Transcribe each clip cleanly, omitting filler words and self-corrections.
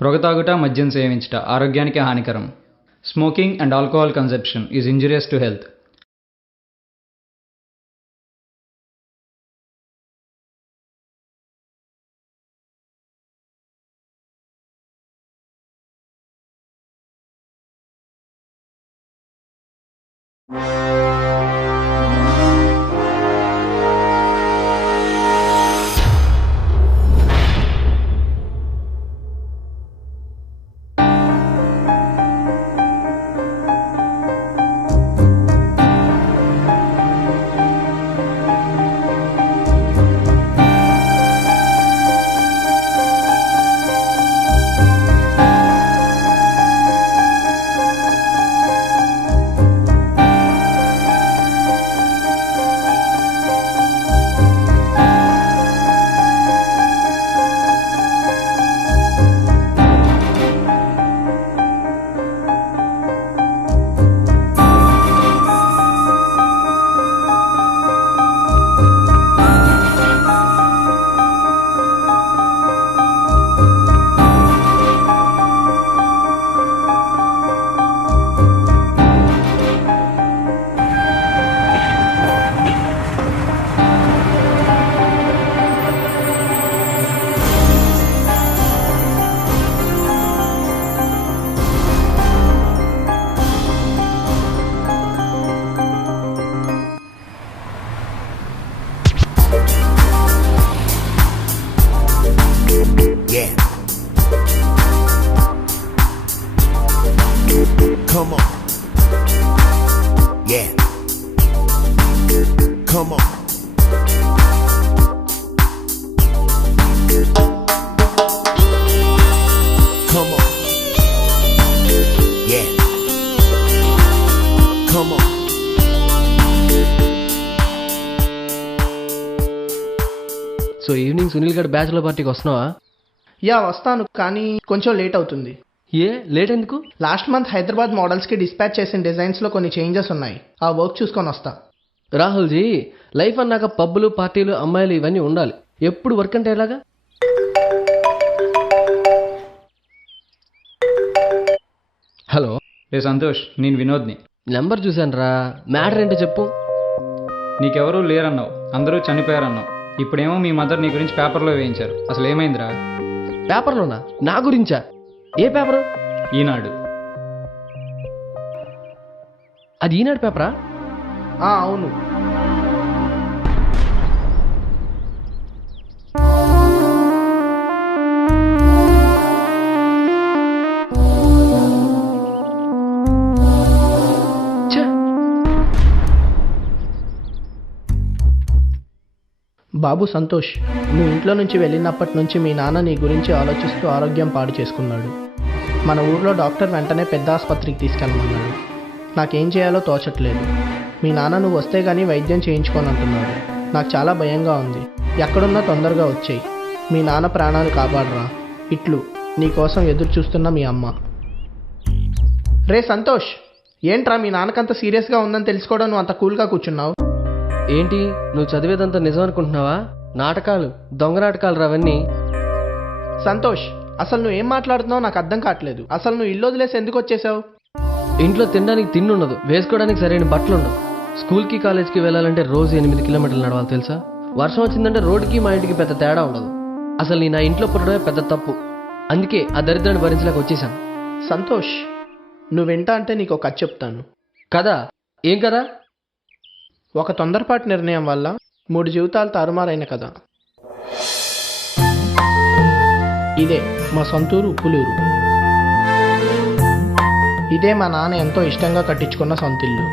పొగ తాగుట, మద్యం సేవించుట ఆరోగ్యానికి హానికరం. Smoking and alcohol consumption is injurious to health. Come on. Yeah. Come on. Come on. Yeah. Come on. So evening Sunil గడ్ bachelor పార్టీకి వస్తున్నావా? యా వస్తాను, కానీ కొంచెం లేట్ అవుతుంది. ఏ లేట్ ఎందుకు? లాస్ట్ మంత్ హైదరాబాద్ మోడల్స్కి డిస్పాచ్ చేసిన డిజైన్స్లో కొన్ని చేంజెస్ ఉన్నాయి. ఆ వర్క్ చూసుకొని వస్తా. రాహుల్జీ, లైఫ్ అన్నాక పబ్బులు, పార్టీలు, అమ్మాయిలు ఇవన్నీ ఉండాలి. ఎప్పుడు వర్క్ అంటే ఎలాగా? హలో, ఏ సంతోష్, నేను వినోద్ని. నెంబర్ చూశాను రా. మ్యాటర్ ఏంటో చెప్పు. నీకెవరూ లేరన్నావు, అందరూ చనిపోయారన్నావు. ఇప్పుడేమో మీ మదర్ నీ గురించి పేపర్లో వేయించారు. అసలు ఏమైందిరా? పేపర్లోనా? నా గురించా? ఏ పేపరు? ఈనాడు. అది ఈనాడు పేపరా? అవును. బాబు సంతోష్, నువ్వు ఇంట్లో నుంచి వెళ్ళినప్పటి నుంచి మీ నాన్న నీ గురించి ఆలోచిస్తూ ఆరోగ్యం పాడు చేసుకున్నాడు. మన ఊర్లో డాక్టర్ వెంటనే పెద్ద ఆసుపత్రికి తీసుకెళ్ళమన్నాడు. నాకేం చేయాలో తోచట్లేదు. మీ నాన్న నువ్వు వస్తే కానీ వైద్యం చేయించుకోనంటున్నాడు. నాకు చాలా భయంగా ఉంది. ఎక్కడున్నా తొందరగా వచ్చేయి. మీ నాన్న ప్రాణాలు కాపాడరా. ఇట్లు నీకోసం ఎదురు చూస్తున్న మీ అమ్మ. రే సంతోష్, ఏంట్రా మీ నాన్నకంత సీరియస్గా ఉందని తెలుసుకోవడం నువ్వు అంత కూల్గా కూర్చున్నావు? ఏంటి, నువ్వు చదివేదంతా నిజం అనుకుంటున్నావా? నాటకాలు, దొంగ నాటకాలు రావన్నీ. సంతోష్, అసలు నువ్వు ఏం మాట్లాడుతున్నావు నాకు అర్థం కావట్లేదు. అసలు నువ్వు ఇల్లు వదిలేసి ఎందుకు వచ్చేసావు? ఇంట్లో తినడానికి తిండి ఉండదు, వేసుకోవడానికి సరైన బట్టలు ఉండవు. స్కూల్కి, కాలేజ్కి వెళ్ళాలంటే రోజు 8 కిలోమీటర్లు నడవాలి తెలుసా? వర్షం వచ్చిందంటే రోడ్డుకి మా ఇంటికి పెద్ద తేడా ఉండదు. అసలు నీ నా ఇంట్లో పుట్టడమే పెద్ద తప్పు. అందుకే ఆ దరిద్రాన్ని భరించలేక వచ్చేసాను. సంతోష్, నువ్వు వింటా అంటే నీకు ఒక కథ చెప్తాను. కదా? ఏం కదా? ఒక తొందరపాటు నిర్ణయం వల్ల 3 జీవితాలు తారుమారైన కథ. ఇదే మా సొంతూరు ఉప్పులూరు. ఇదే మా నాన్న ఎంతో ఇష్టంగా కట్టించుకున్న సొంతిల్లు.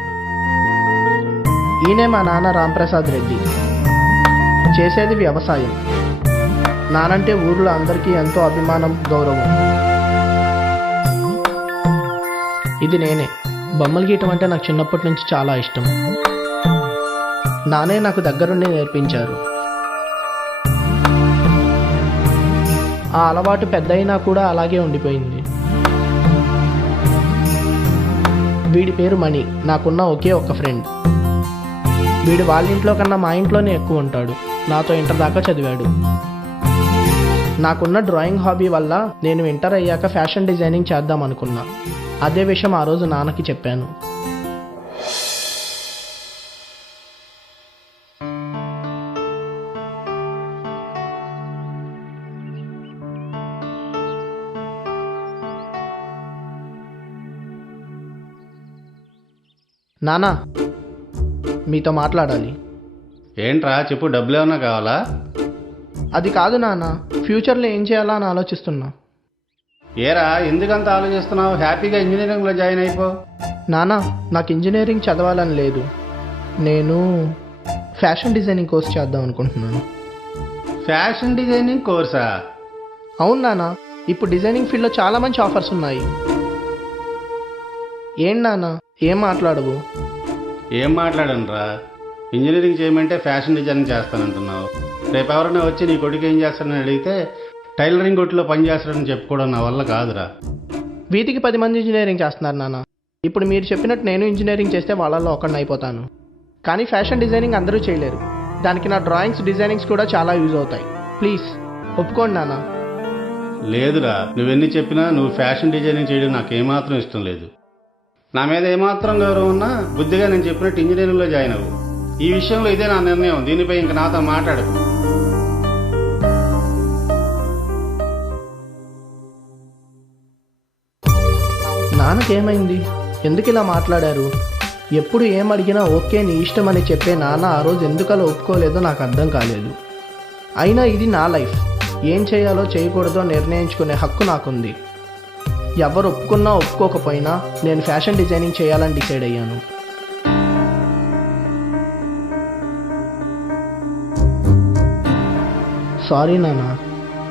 ఈయనే మా నాన్న రాంప్రసాద్ రెడ్డి. చేసేది వ్యవసాయం. నానంటే ఊర్లో అందరికీ ఎంతో అభిమానం, గౌరవం. ఇది నేనే. బొమ్మలు గీయటం అంటే నాకు చిన్నప్పటి నుంచి చాలా ఇష్టం. నానే నాకు దగ్గరుండి నేర్పించారు. ఆ అలవాటు పెద్దయినా కూడా అలాగే ఉండిపోయింది. వీడి పేరు మణి. నాకున్న ఒకే ఒక్క ఫ్రెండ్. వీడు వాళ్ళ ఇంట్లో కన్నా మా ఇంట్లోనే ఎక్కువ ఉంటాడు. నాతో ఇంటర్ దాకా చదివాడు. నాకున్న డ్రాయింగ్ హాబీ వల్ల నేను ఇంటర్ అయ్యాక ఫ్యాషన్ డిజైనింగ్ చేద్దాం అనుకున్నా. అదే విషయం ఆ రోజు నాన్నకి చెప్పాను. నానా, మీతో మాట్లాడాలి. ఏంట్రా చెప్పు, డబ్బులు ఏమన్నా కావాలా? అది కాదు నాన్న, ఫ్యూచర్లో ఏం చేయాలా అని ఆలోచిస్తున్నా. ఏరా ఎందుకంత ఆలోచిస్తున్నావు? హ్యాపీగా ఇంజనీరింగ్లో జాయిన్ అయిపో. నానా, నాకు ఇంజనీరింగ్ చదవాలని లేదు. నేను ఫ్యాషన్ డిజైనింగ్ కోర్స్ చేద్దాం అనుకుంటున్నాను. ఫ్యాషన్ డిజైనింగ్ కోర్సా? అవును నాన్న, ఇప్పుడు డిజైనింగ్ ఫీల్డ్లో చాలా మంచి ఆఫర్స్ ఉన్నాయి. ఏం నాన్న, ఏం మాట్లాడవు? ఏం మాట్లాడనురా? ఇంజనీరింగ్ చేయమంటే ఫ్యాషన్ డిజైనింగ్ చేస్తానంటున్నావు. రేపు ఎవరైనా వచ్చి నీ కొడుకు ఏం చేస్తాడని అడిగితే టైలరింగ్ కొట్టులో పని చేస్తాడని చెప్పుకోవడం నా వల్ల కాదురా. వీటికి 10 మంది ఇంజనీరింగ్ చేస్తున్నారు నాన్న. ఇప్పుడు మీరు చెప్పినట్టు నేను ఇంజనీరింగ్ చేస్తే వాళ్ళల్లో ఒకడిని అయిపోతాను. కానీ ఫ్యాషన్ డిజైనింగ్ అందరూ చేయలేరు. దానికి నా డ్రాయింగ్స్, డిజైనింగ్స్ కూడా చాలా యూజ్ అవుతాయి. ప్లీజ్ ఒప్పుకోండి నాన్న. లేదురా, నువ్వెన్ని చెప్పినా నువ్వు ఫ్యాషన్ డిజైనింగ్ చేయడం నాకు ఏమాత్రం ఇష్టం లేదు. నా మీద ఏమాత్రం గౌరవం ఉన్నా బుద్ధిగా నేను చెప్పినట్టు ఇంజనీరింగ్లో జాయిన్ అవ్వు. ఈ విషయంలో ఇదే నా నిర్ణయం. దీనిపై ఇంక నాతో మాట్లాడు. నాన్నకేమైంది? ఎందుకు ఇలా మాట్లాడారు? ఎప్పుడు ఏం అడిగినా ఓకే నీ ఇష్టం అని చెప్పే నాన్న ఆ రోజు ఎందుకలా ఒప్పుకోలేదో నాకు అర్థం కాలేదు. అయినా ఇది నా లైఫ్. ఏం చేయాలో చేయకూడదో నిర్ణయించుకునే హక్కు నాకుంది. ఎవరు ఒప్పుకున్నా ఒప్పుకోకపోయినా నేను ఫ్యాషన్ డిజైనింగ్ చేయాలని డిసైడ్ అయ్యాను. సారీ నాన్న,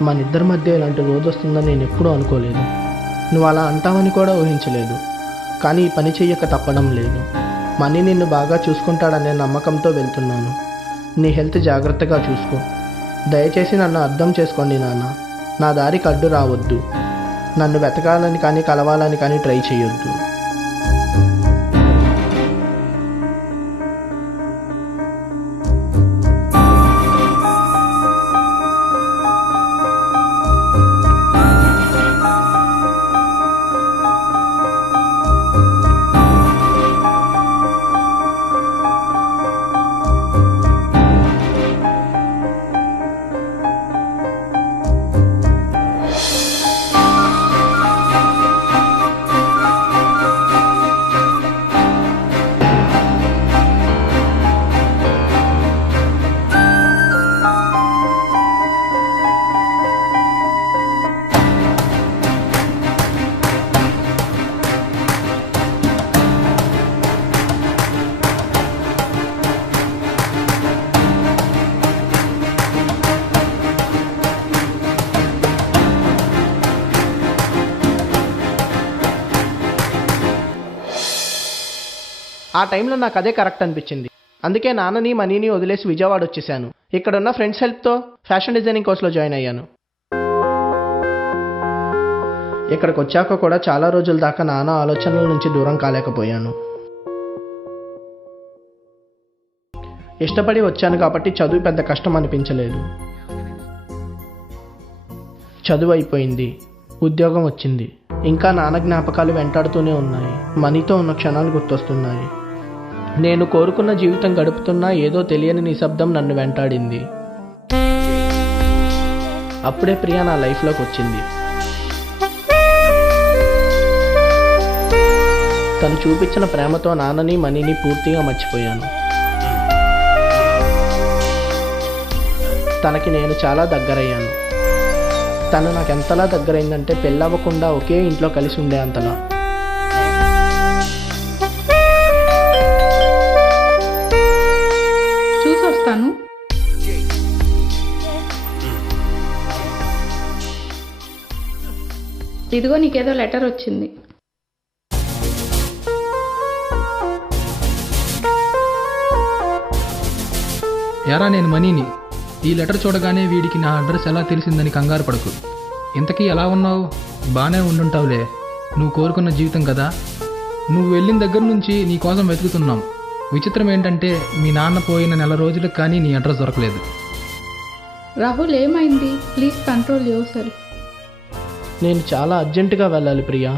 మన ఇద్దరి మధ్య ఇలాంటి రోజు వస్తుందని నేను ఎప్పుడూ అనుకోలేదు. నువ్వు అలా అంటావని కూడా ఊహించలేదు. కానీ ఈ పని చెయ్యక తప్పడం లేదు. మనీ నిన్ను బాగా చూసుకుంటాడనే నమ్మకంతో వెళ్తున్నాను. నీ హెల్త్ జాగ్రత్తగా చూసుకో. దయచేసి నన్ను అర్థం చేసుకోండి నాన్న. నా దారికి అడ్డు రావద్దు. నన్ను వెతకాలని కానీ కలవాలని కానీ ట్రై చేయొద్దు. ఆ టైంలో నాకు అదే కరెక్ట్ అనిపించింది. అందుకే నాన్నని మనీని వదిలేసి విజయవాడ వచ్చేసాను. ఇక్కడున్న ఫ్రెండ్స్ హెల్ప్తో ఫ్యాషన్ డిజైనింగ్ కోర్సులో జాయిన్ అయ్యాను. ఇక్కడికి వచ్చాక కూడా చాలా రోజుల దాకా నాన్న ఆలోచనల నుంచి దూరం కాలేకపోయాను. ఇష్టపడి వచ్చాను కాబట్టి చదువు పెద్ద కష్టం అనిపించలేదు. చదువు అయిపోయింది, ఉద్యోగం వచ్చింది. ఇంకా నాన్న జ్ఞాపకాలు వెంటాడుతూనే ఉన్నాయి. మనీతో ఉన్న క్షణాలు గుర్తొస్తున్నాయి. నేను కోరుకున్న జీవితం గడుపుతున్నా ఏదో తెలియని నిశ్శబ్దం నన్ను వెంటాడింది. అప్పుడే ప్రియా నా లైఫ్లోకి వచ్చింది. తను చూపించిన ప్రేమతో నాన్నని మనీని పూర్తిగా మర్చిపోయాను. తనకి నేను చాలా దగ్గరయ్యాను. తను నాకు ఎంతలా దగ్గరైందంటే పెళ్ళవ్వకుండా ఒకే ఇంట్లో కలిసి ఉండే అంతలా. చూసొస్తాను. ఇదిగో నీకేదో లెటర్ వచ్చింది. యారా, నేను మనీని. ఈ లెటర్ చూడగానే వీడికి నా అడ్రస్ ఎలా తెలిసిందని కంగారు పడకు. ఇంతకీ ఎలా ఉన్నావు? బాగానే ఉండుంటావులే. నువ్వు కోరుకున్న జీవితం కదా. నువ్వు వెళ్ళిన దగ్గర నుంచి నీ కోసం వెతుకుతున్నాం. విచిత్రం ఏంటంటే మీ నాన్న పోయిన నెల రోజులకు కానీ నీ అడ్రస్ దొరకలేదు. రాహుల్ ఏమైంది? Please control your self. నేను చాలా అర్జెంటుగా వెళ్ళాలి ప్రియా.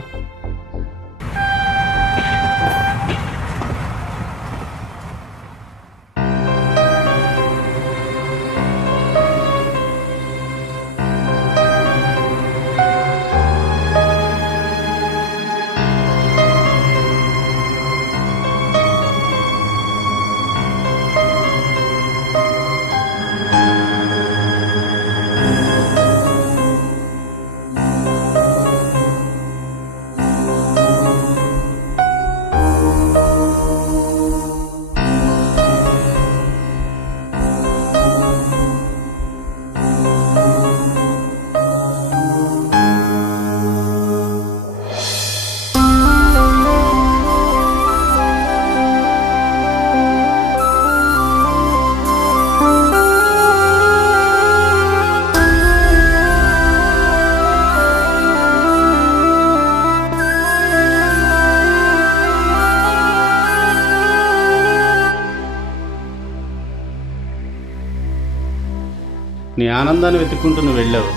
నీ ఆనందాన్ని వెతుక్కుంటూ నువ్వు వెళ్ళావు,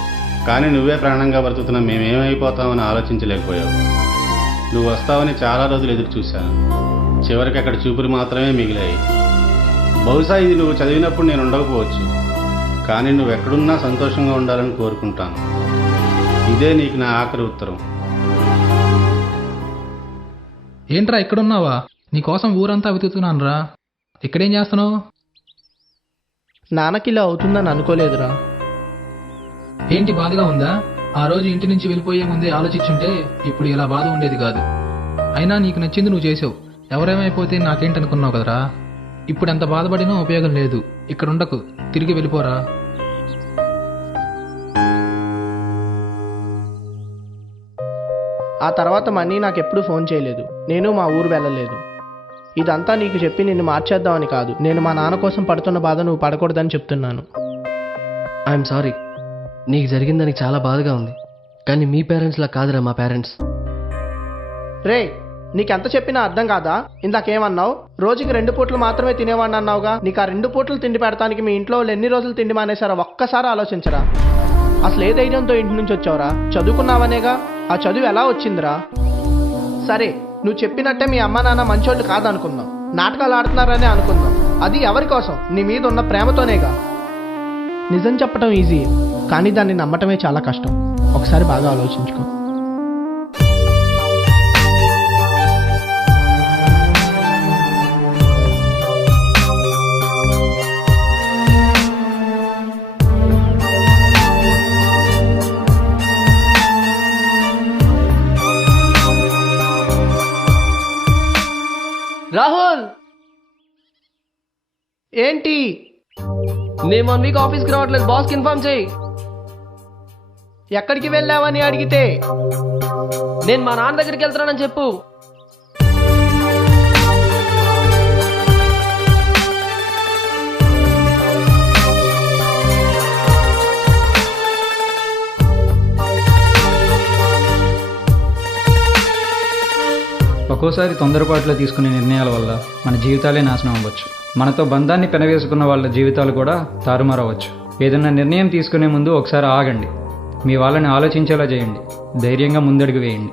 కానీ నువ్వే ప్రాణంగా బ్రతుకుతున్నా మేమేమైపోతామని ఆలోచించలేకపోయావు. నువ్వు వస్తావని చాలా రోజులు ఎదురు చూశాను. చివరికి అక్కడ చూపులు మాత్రమే మిగిలాయి. బహుశా ఇది నువ్వు చదివినప్పుడు నేను ఉండకపోవచ్చు, కానీ నువ్వు ఎక్కడున్నా సంతోషంగా ఉండాలని కోరుకుంటాను. ఇదే నీకు నా ఆఖరి ఉత్తరం. ఏంట్రా ఇక్కడున్నావా? నీకోసం ఊరంతా వెతుకుతున్నాను రా. ఇక్కడేం చేస్తున్నావు? నాన్నకి ఇలా అవుతుందని అనుకోలేదురా. ఏంటి బాధగా ఉందా? ఆ రోజు ఇంటి నుంచి వెళ్ళిపోయే ముందే ఆలోచించుంటే ఇప్పుడు ఇలా బాధ ఉండేది కాదు. అయినా నీకు నచ్చింది నువ్వు చేసావు. ఎవరేమైపోతే నాకేంటనుకున్నావు కదరా. ఇప్పుడు ఎంత బాధపడినా ఉపయోగం లేదు. ఇక్కడ ఉండకు, తిరిగి వెళ్ళిపోరా. ఆ తర్వాత మనీ నాకెప్పుడు ఫోన్ చేయలేదు. నేను మా ఊరు వెళ్ళలేదు. ఇదంతా నీకు చెప్పి నిన్ను మార్చేద్దామని కాదు. నేను మా నాన్న కోసం పడుతున్న బాధ నువ్వు పడకూడదని చెప్తున్నాను. I'm sorry. నీకు జరిగిందానికి చాలా బాధగా ఉంది, కానీ మీ పేరెంట్స్లా కాదురా మా పేరెంట్స్. రే, నీకెంత చెప్పినా అర్థం కాదా? ఇందాకేమన్నావు? రోజుకి 2 పూటలు మాత్రమే తినేవాడిని అన్నావుగా. నీకు ఆ 2 పూటలు తిండి పెడతానికి మీ ఇంట్లో వాళ్ళు ఎన్ని రోజులు తిండి మానేశారా? ఒక్కసారి ఆలోచించరా. అసలు ఏ ధైర్యంతో ఇంటి నుంచి వచ్చావురా? చదువుకున్నావనేగా. ఆ చదువు ఎలా వచ్చిందిరా? సరే, నువ్వు చెప్పినట్టే మీ అమ్మ నాన్న మంచోళ్ళు కాదనుకుందాం, నాటకాలు ఆడుతున్నారనే అనుకుందాం. అది ఎవరి కోసం? నీ మీద ఉన్న ప్రేమతోనేగా. నిజం చెప్పడం ఈజీ, కానీ దాన్ని నమ్మటమే చాలా కష్టం. ఒకసారి బాగా ఆలోచించుకో. రాహుల్, ఏంటి? నేను 1 వీక్ ఆఫీస్కి రావట్లేదు. బాస్కి ఇన్ఫార్మ్ చేయి. ఎక్కడికి వెళ్ళావని అడిగితే నేను మా నాన్న దగ్గరికి వెళ్తున్నానని చెప్పు. ఒక్కోసారి తొందరపాటులో తీసుకునే నిర్ణయాల వల్ల మన జీవితాలే నాశనం అవ్వచ్చు. మనతో బంధాన్ని పెనవేసుకున్న వాళ్ళ జీవితాలు కూడా తారుమారవచ్చు. ఏదైనా నిర్ణయం తీసుకునే ముందు ఒకసారి ఆగండి. మీ వాళ్ళని ఆలోచించేలా చేయండి. ధైర్యంగా ముందడుగు వేయండి.